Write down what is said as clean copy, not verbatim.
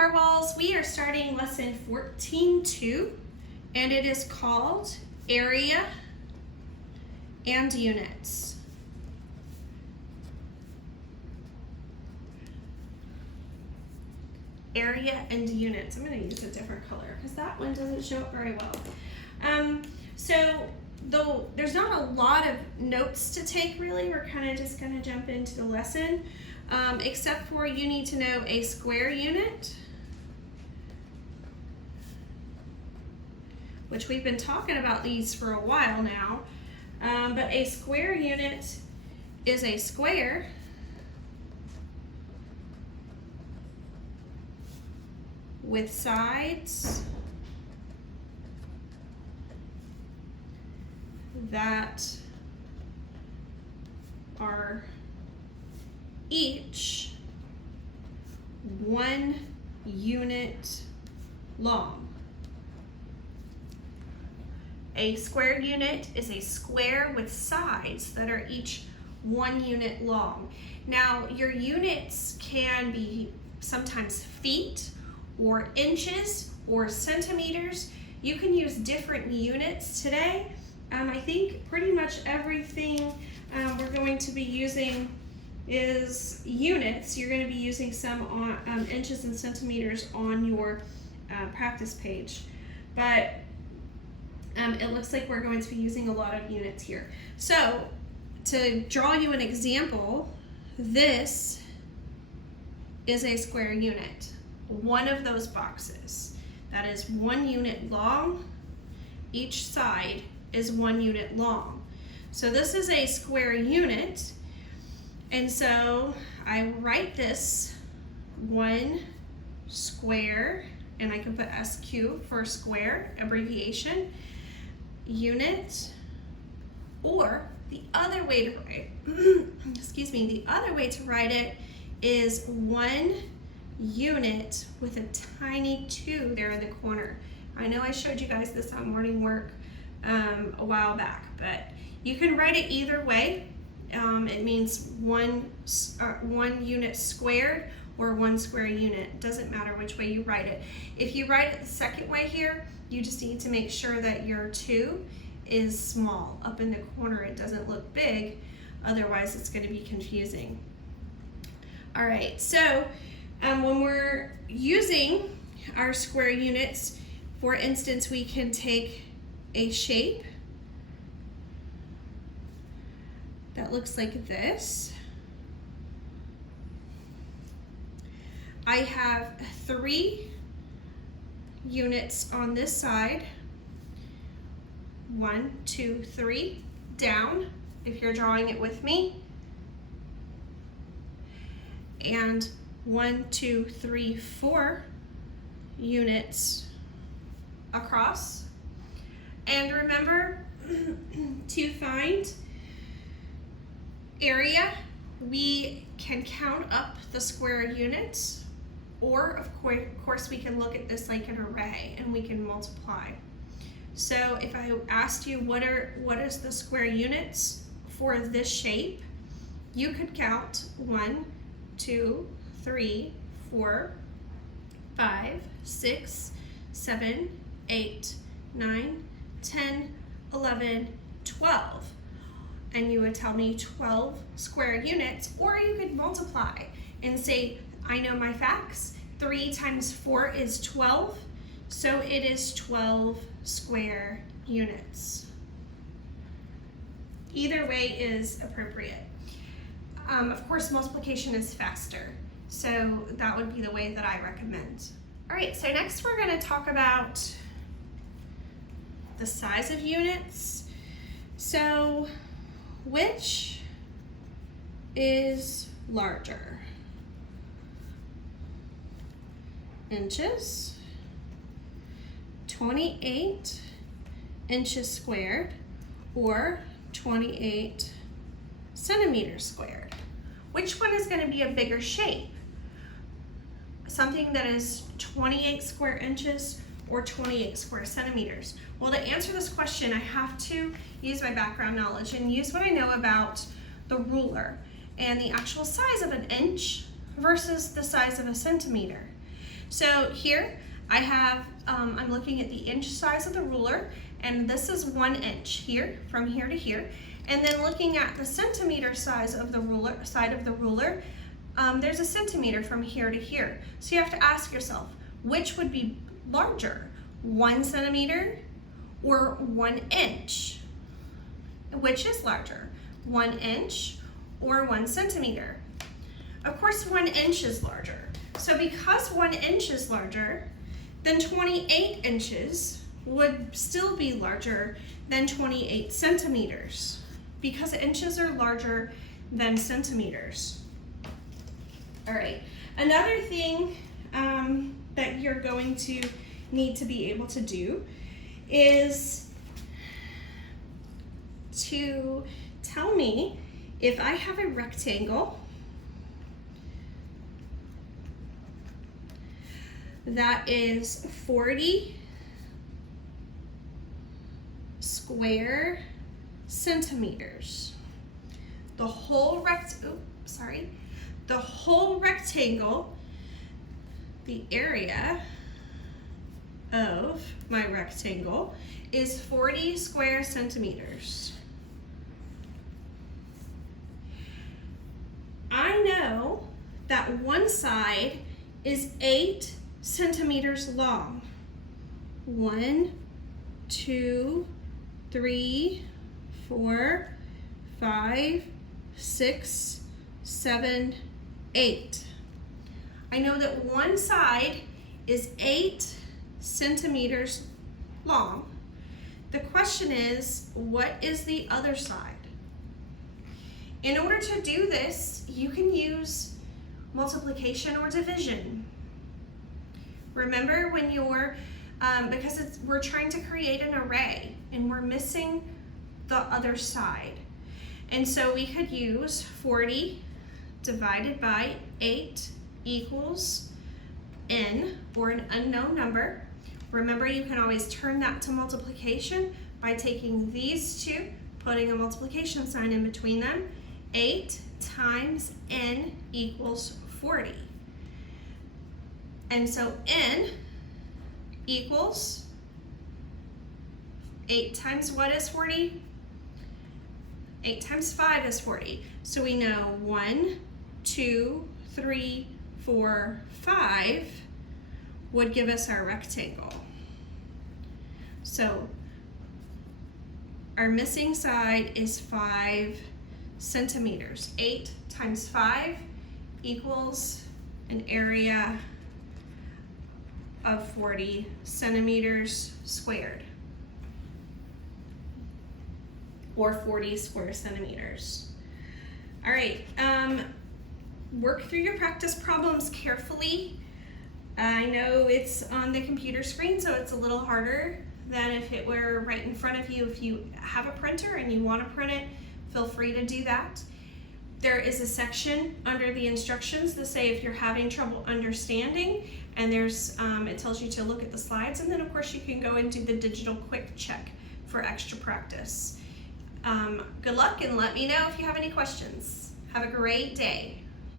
Narwhals, we are starting lesson 14.2 and it is called Area and Units. Area and units. I'm going to use a different color because that one doesn't show up very well. So though there's not a lot of notes to take really, we're kind of just going to jump into the lesson. Except for you need to know a square unit, which we've been talking about these for a while now, but a square unit is a square with sides that are each 1 unit long. A square unit is a square with sides that are each 1 unit long. Now, your units can be sometimes feet or inches or centimeters. You can use different units today. I think pretty much everything we're going to be using is units. You're going to be using some on inches and centimeters on your practice page, but it looks like we're going to be using a lot of units here. So to draw you an example, this is a square unit, one of those boxes that is 1 unit long. Each side is 1 unit long. So this is a square unit. And so I write this 1 square, and I can put SQ for square, abbreviation, unit, or the other way to write, excuse me, the other way to write it is 1 unit with a tiny 2 there in the corner. I know I showed you guys this on morning work a while back, but you can write it either way. It means 1 unit squared or 1 square unit. Doesn't matter which way you write it. If you write it the second way here, you just need to make sure that your 2 is small. Up in the corner, it doesn't look big. Otherwise, it's going to be confusing. All right, so when we're using our square units, for instance, we can take a shape that looks like this. I have 3 units on this side. 1, 2, 3, down, if you're drawing it with me. And 1, 2, 3, 4 units across. And remember to find area, we can count up the square units, or of course we can look at this like an array and we can multiply. So if I asked you what is the square units for this shape, you could count 1, 2, 3, 4, 5, 6, 7, 8, 9, 10, 11, 12. And you would tell me 12 square units, or you could multiply and say, I know my facts. 3 times 4 is 12, so it is 12 square units. Either way is appropriate. Of course, multiplication is faster, so that would be the way that I recommend. All right, so next we're going to talk about the size of units. So which is larger? Inches, 28 inches squared, or 28 centimeters squared? Which one is going to be a bigger shape? Something that is 28 square inches or 28 square centimeters? Well, to answer this question, I have to use my background knowledge and use what I know about the ruler and the actual size of an inch versus the size of a centimeter. So here I have, I'm looking at the inch size of the ruler, and this is 1 inch here, from here to here. And then looking at the centimeter size of the ruler, there's a centimeter from here to here. So you have to ask yourself, which would be larger, 1 centimeter or 1 inch? Which is larger, 1 inch or 1 centimeter? Of course, 1 inch is larger. So because 1 inch is larger, then 28 inches would still be larger than 28 centimeters because inches are larger than centimeters. All right, another thing that you're going to need to be able to do is to tell me if I have a rectangle that is 40 square centimeters. The whole rectangle, the area of my rectangle is 40 square centimeters. I know that one side is 8 centimeters long. 1, 2, 3, 4, 5, 6, 7, 8. I know that one side is 8 centimeters long. The question is, what is the other side? In order to do this, you can use multiplication or division. Remember when you're, because we're trying to create an array and we're missing the other side. And so we could use 40 divided by 8 equals n, or an unknown number. Remember, you can always turn that to multiplication by taking these two, putting a multiplication sign in between them. 8 times n equals 40. And so n equals 8 times what is 40? 8 times 5 is 40. So we know 1, 2, 3, 4, 5 would give us our rectangle. So our missing side is 5 centimeters. 8 times 5 equals an area of 40 centimeters squared, or 40 square centimeters. All right, work through your practice problems carefully. I know it's on the computer screen, so it's a little harder than if it were right in front of you. If you have a printer and you want to print it, feel free to do that. There is a section under the instructions that say if you're having trouble understanding, and there's it tells you to look at the slides, and then of course you can go and do the digital quick check for extra practice. Good luck, and let me know if you have any questions. Have a great day.